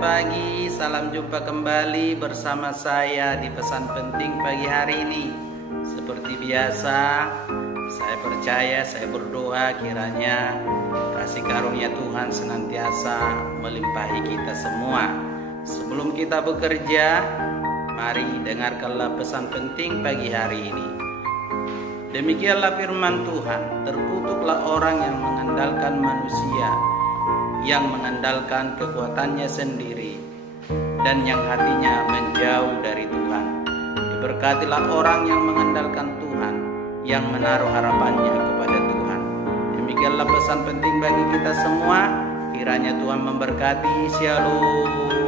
pagi, salam jumpa kembali bersama saya di pesan penting pagi hari ini. Seperti biasa, saya percaya, saya berdoa kiranya kasih karunia Tuhan senantiasa melimpahi kita semua. Sebelum kita bekerja, mari dengarkanlah pesan penting pagi hari ini. Demikianlah firman Tuhan, terkutuklah orang yang mengandalkan manusia, yang mengandalkan kekuatannya sendiri, dan yang hatinya menjauh dari Tuhan. Diberkatilah orang yang mengandalkan Tuhan, yang menaruh harapannya kepada Tuhan. Demikianlah pesan penting bagi kita semua. Kiranya Tuhan memberkati. Shalom.